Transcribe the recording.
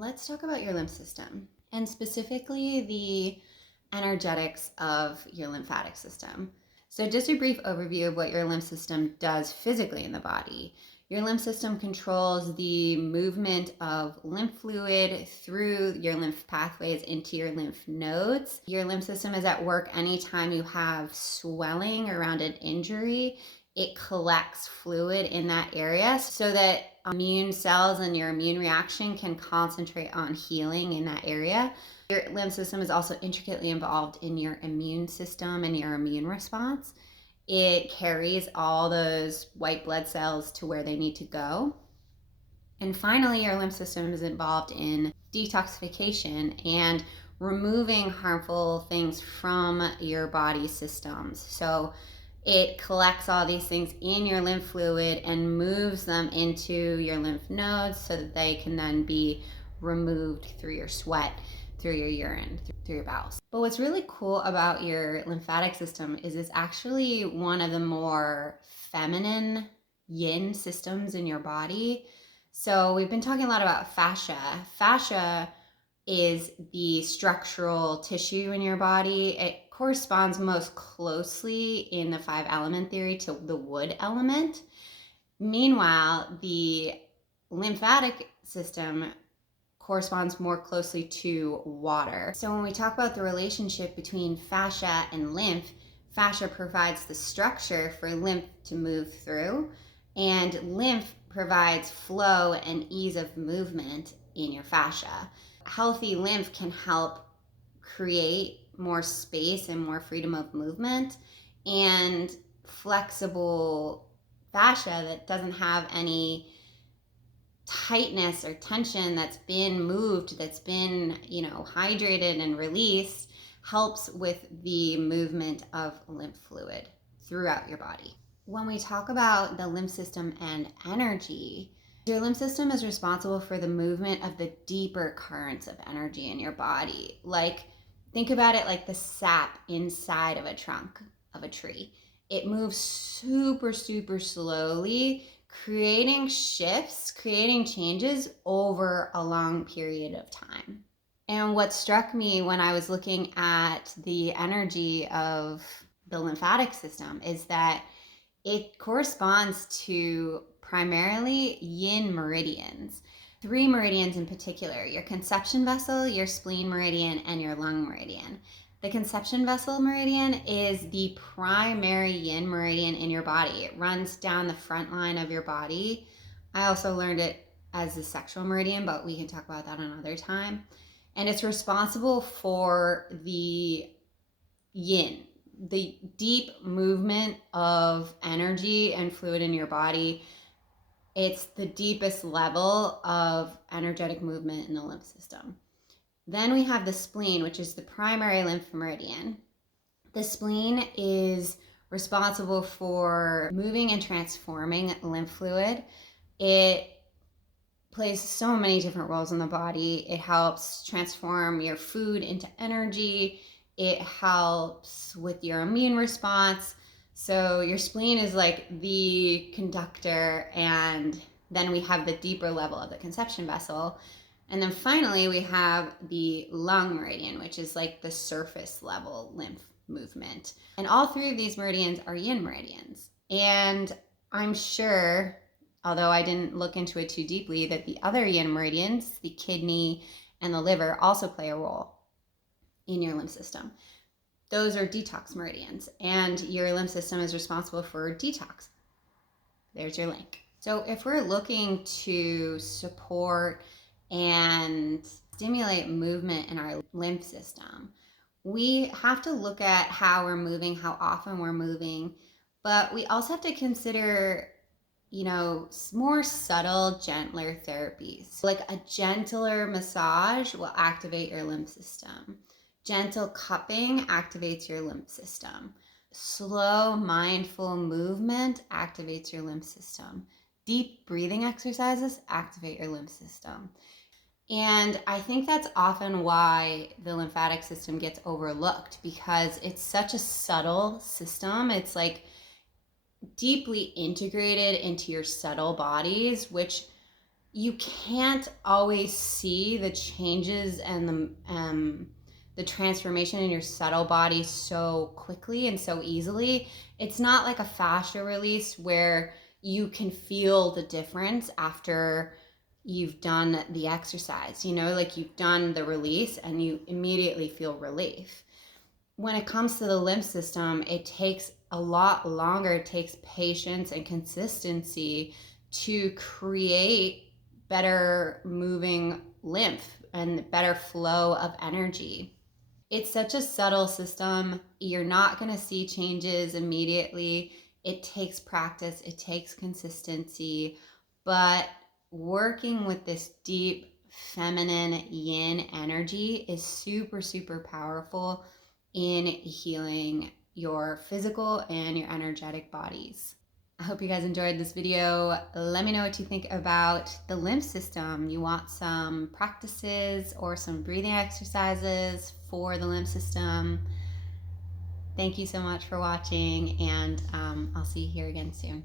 Let's talk about your lymph system and specifically the energetics of your lymphatic system. So just a brief overview of what your lymph system does physically in the body. Your lymph system controls the movement of lymph fluid through your lymph pathways into your lymph nodes. Your lymph system is at work anytime you have swelling around an injury. It collects fluid in that area so that immune cells and your immune reaction can concentrate on healing in that area. Your lymph system is also intricately involved in your immune system and your immune response. It carries all those white blood cells to where they need to go. And finally, your lymph system is involved in detoxification and removing harmful things from your body systems. So it collects all these things in your lymph fluid and moves them into your lymph nodes so that they can then be removed through your sweat, through your urine, through your bowels. But what's really cool about your lymphatic system is it's actually one of the more feminine yin systems in your body. So we've been talking a lot about fascia. Fascia is the structural tissue in your body. It corresponds most closely in the 5-element theory to the wood element. Meanwhile, the lymphatic system corresponds more closely to water. So when we talk about the relationship between fascia and lymph, fascia provides the structure for lymph to move through, and lymph provides flow and ease of movement in your fascia. Healthy lymph can help create more space and more freedom of movement, and flexible fascia that doesn't have any tightness or tension that's been moved, that's been, hydrated and released, helps with the movement of lymph fluid throughout your body. When we talk about the lymph system and energy, your lymph system is responsible for the movement of the deeper currents of energy in your body. Think about it like the sap inside of a trunk of a tree. It moves super, super slowly, creating shifts, creating changes over a long period of time. And what struck me when I was looking at the energy of the lymphatic system is that it corresponds to primarily yin meridians. 3 meridians in particular: your conception vessel, your spleen meridian, and your lung meridian. The conception vessel meridian is the primary yin meridian in your body. It runs down the front line of your body. I also learned it as the sexual meridian, but we can talk about that another time. And it's responsible for the yin, the deep movement of energy and fluid in your body. It's the deepest level of energetic movement in the lymph system. Then we have the spleen, which is the primary lymph meridian. The spleen is responsible for moving and transforming lymph fluid. It plays so many different roles in the body. It helps transform your food into energy. It helps with your immune response. So your spleen is like the conductor, and then we have the deeper level of the conception vessel. And then finally, we have the lung meridian, which is like the surface level lymph movement. And all 3 of these meridians are yin meridians. And I'm sure, although I didn't look into it too deeply, that the other yin meridians, the kidney and the liver, also play a role in your lymph system. Those are detox meridians, and your lymph system is responsible for detox. There's your link. So if we're looking to support and stimulate movement in our lymph system, we have to look at how we're moving, how often we're moving, but we also have to consider more subtle, gentler therapies. Like a gentler massage will activate your lymph system. Gentle cupping activates your lymph system. Slow, mindful movement activates your lymph system. Deep breathing exercises activate your lymph system. And I think that's often why the lymphatic system gets overlooked, because it's such a subtle system. It's deeply integrated into your subtle bodies, which you can't always see the changes and the transformation in your subtle body so quickly and so easily. It's not like a fascia release where you can feel the difference after you've done the exercise, you know, like you've done the release and you immediately feel relief. When it comes to the lymph system, it takes a lot longer. It takes patience and consistency to create better moving lymph and better flow of energy. It's such a subtle system. You're not going to see changes immediately. It takes practice, it takes consistency, but working with this deep feminine yin energy is super, super powerful in healing your physical and your energetic bodies. I hope you guys enjoyed this video. Let me know what you think about the lymph system. You want some practices or some breathing exercises for the lymph system. Thank you so much for watching, and I'll see you here again soon.